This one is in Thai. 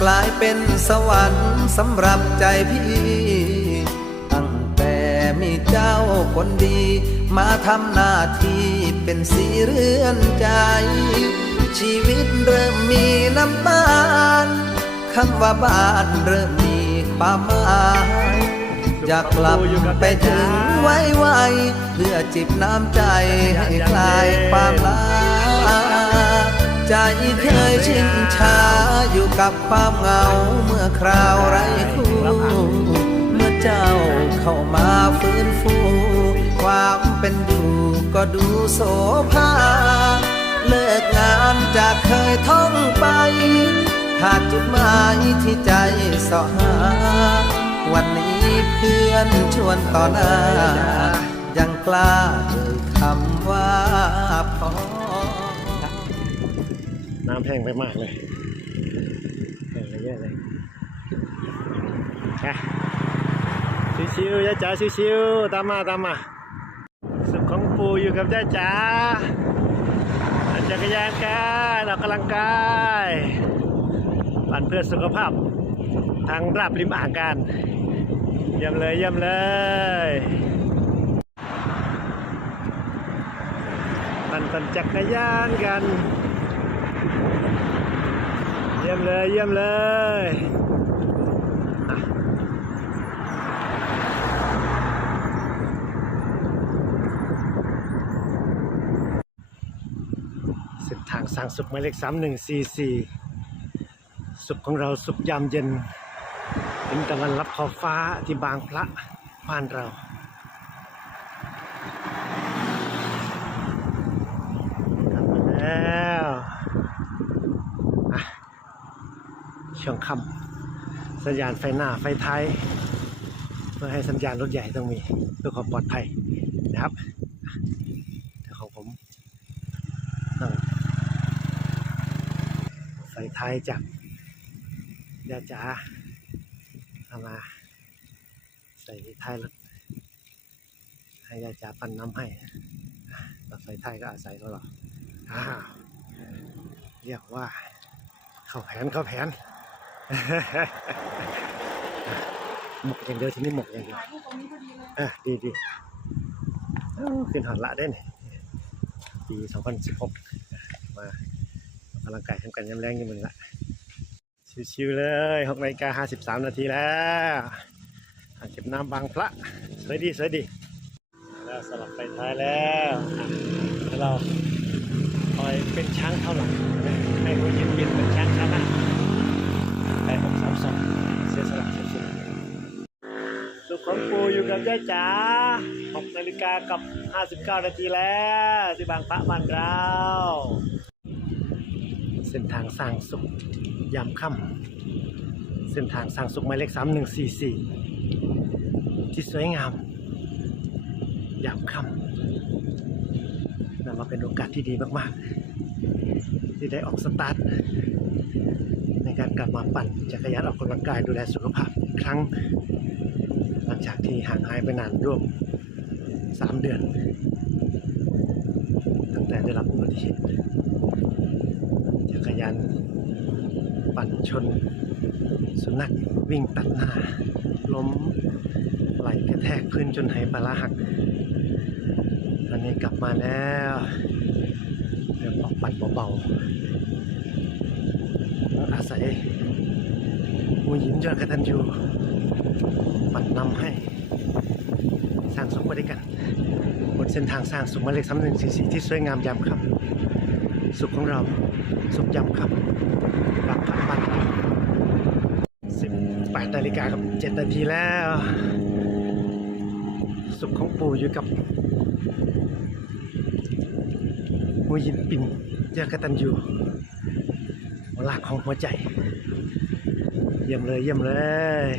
กลายเป็นสวรรค์สำหรับใจพี่ ตั้งแต่มีเจ้าคนดี มาทำหน้าที่เป็นสีเรือนใจ ชีวิตเริ่มมีน้ำตาลคำว่าบ้านเริ่มมีความหมายอยากกลับไปถึงไว้ไวๆเพื่อจิบน้ำใจให้คลายความลาใจเคยชินชา กับความเหงาเมื่อคราวไร้คู่เมื่อเจ้าเข้ามาฟื้นฟู ความเป็นอยู่ก็ดูโสภาเลิกงานจากเคยท่องไปขาดจุดหมายที่ใจสะหา วันนี้เพื่อนชวนต่อหน้า ยังกล้าเอ่ยคำว่าพอน้ำแห้งไปมากเลย เยอะเลยค่ะชิวๆย่าจ๋าชิวๆตามมาตามมาสุขของปู่อยู่กับย่าจ๋าจักรยานกันออกกำลังกายปั่นเพื่อสุขภาพ ทางราบริมอ่างกันเยี่ยมเลยเยี่ยมเลยปั่นปั่นจักรยานกัน เยี่ยมเลยเยี่ยมเลยเส้นทางสร้างสุขหมายเลขสามหนึ่งสี่สี่สุขของเราสุขยามเย็นเป็นตะวันรับขอบฟ้าที่บางพระบ้านเรากลับมาแล้วอะ ช่วงค่ำสัญญาณไฟหน้าไฟท้ายเพื่อให้สัญญาณรถใหญ่ต้องมีเพื่อความปลอดภัยนะครับแต่ของผมไฟท้ายจากยาจ๋าเอามาใส่ที่ท้ายรถให้ยาจ๋าปั่นน้ำให้แล้วไฟท้ายก็อาศัยเขาหรอเรียกว่าเข้าแผนเข้าแผน หมกอย่างเดียวทีนี้หมกอย่างเดียวอะดีดีเอ้าขึ้นหอดละได้เนี่ยปี2016มาออกกำลังกายทำกันย้ำแรงอยี่มึงละชิวๆเลย6นาฬิกา53นาทีแล้วอ่างเก็บน้ำบางพระสวยดีสวยดี แล้วสลับไปท้ายแล้วอะแล้วเราคอยเป็นช้างเท่าหลังให้หัวยินบินเป็นช้างช้าหน้า ไปหกสามสองเสียสละสุดๆสุขข อยู่กับย่าจ๋าหกนาฬิกากับห้าสิบเก้านาทีแล้วที่บางพระบ้านเราเส้นทางสร้างสุขยามค่ำเส้นทางสร้างสุขหมายเลขสามหนึ่งสี่สี่ที่สวยงามยามค่ำนั่นมาเป็นโอกาสที่ดีมากๆ ที่ได้ออกสตาร์ทในการกลับมาปั่นจักรยานออกกำลังกายดูแลสุขภาพอีกครั้ง ลังจากที่ห่างหายไปนานร่วม3เดือน ตั้งแต่ได้รับอุบัติเหตุจักรยานปั่นชน สุนัขวิ่งตัดหน้า ล้มไหลกระแทกพื้นจนไหปลาหักตอนนี้กลับมาแล้วเริ่มออกปั่นเบาๆอาศัยมูหญินยอดกตันอยู่ ปัดนำให้สร้างสุขไปด้วยกันบนเส้นทางสร้างสุขมายเลขสามหนึ่งสี่สี่ที่สวยงามยามค่ำสุขของเราสุขยามค่ำรักพักบ้านสิบแปดนาฬิกากับเจ็ดนาทีแล้ว สุขของปู่อยู่กับมูหยินปิ่นยอดกตันยูหลักของหัวใจ เยี่ยมเลยเยี่ยมเลย